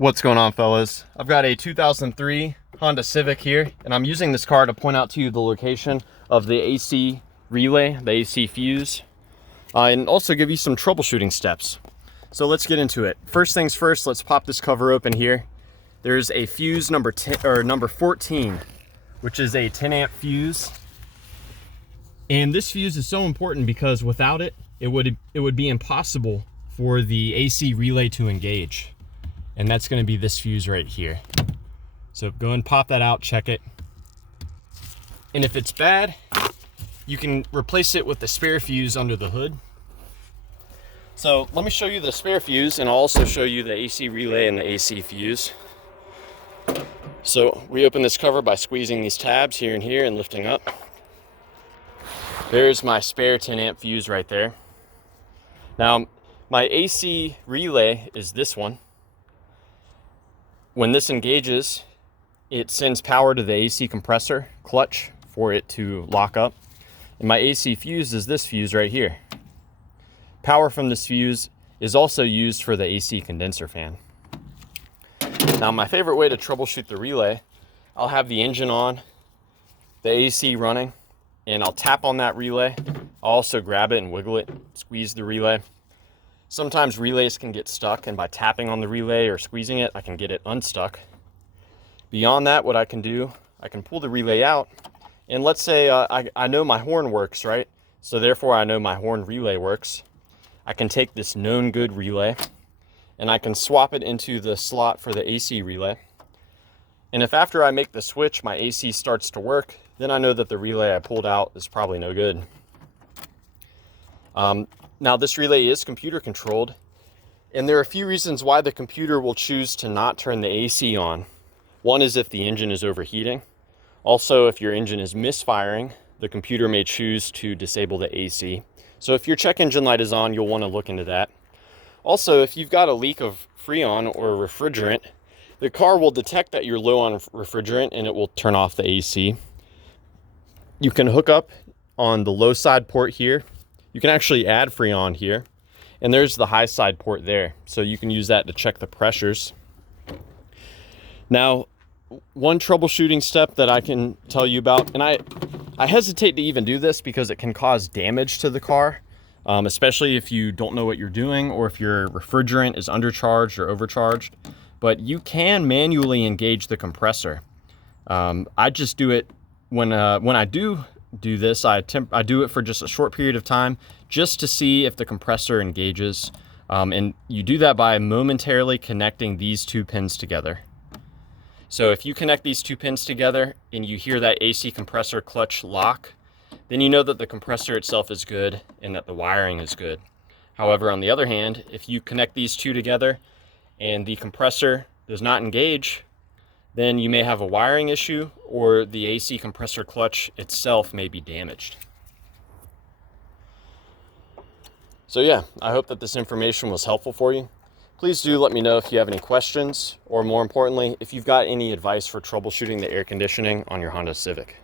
What's going on, fellas? I've got a 2003 Honda Civic here, and I'm using this car to point out to you the location of the AC relay, the AC fuse, and also give you some troubleshooting steps. So let's get into it. First things first, let's pop this cover open here. There's a fuse number 10 or number 14, which is a 10 amp fuse. And this fuse is so important because without it, it would be impossible for the AC relay to engage. And that's going to be this fuse right here. So go and pop that out, check it. And if it's bad, you can replace it with the spare fuse under the hood. So let me show you the spare fuse, and I'll also show you the AC relay and the AC fuse. So we open this cover by squeezing these tabs here and here and lifting up. There's my spare 10 amp fuse right there. Now my AC relay is this one. When this engages, it sends power to the AC compressor clutch for it to lock up. And my AC fuse is this fuse right here. Power from this fuse is also used for the AC condenser fan. Now, my favorite way to troubleshoot the relay, I'll have the engine on, the AC running, and I'll tap on that relay. I'll also grab it and wiggle it, squeeze the relay. Sometimes relays can get stuck, and by tapping on the relay or squeezing it, I can get it unstuck. Beyond that, what I can do, I can pull the relay out, and let's say I know my horn works, right? So therefore I know my horn relay works. I can take this known good relay, and I can swap it into the slot for the AC relay. And if after I make the switch, my AC starts to work, then I know that the relay I pulled out is probably no good. Now this relay is computer controlled, and there are a few reasons why the computer will choose to not turn the AC on. One is if the engine is overheating. Also, if your engine is misfiring, the computer may choose to disable the AC. So if your check engine light is on, you'll want to look into that. Also, if you've got a leak of Freon or refrigerant, the car will detect that you're low on refrigerant and it will turn off the AC. You can hook up on the low side port here. You can actually add Freon here, and there's the high side port there. So you can use that to check the pressures. Now, one troubleshooting step that I can tell you about, and I hesitate to even do this because it can cause damage to the car, especially if you don't know what you're doing or if your refrigerant is undercharged or overcharged, but you can manually engage the compressor. I just do it when I do this, I do it for just a short period of time just to see if the compressor engages. And you do that by momentarily connecting these two pins together. So if you connect these two pins together and you hear that AC compressor clutch lock, then you know that the compressor itself is good and that the wiring is good. However, on the other hand, if you connect these two together and the compressor does not engage, then you may have a wiring issue or the AC compressor clutch itself may be damaged. So yeah, I hope that this information was helpful for you. Please do let me know if you have any questions, or more importantly, if you've got any advice for troubleshooting the air conditioning on your Honda Civic.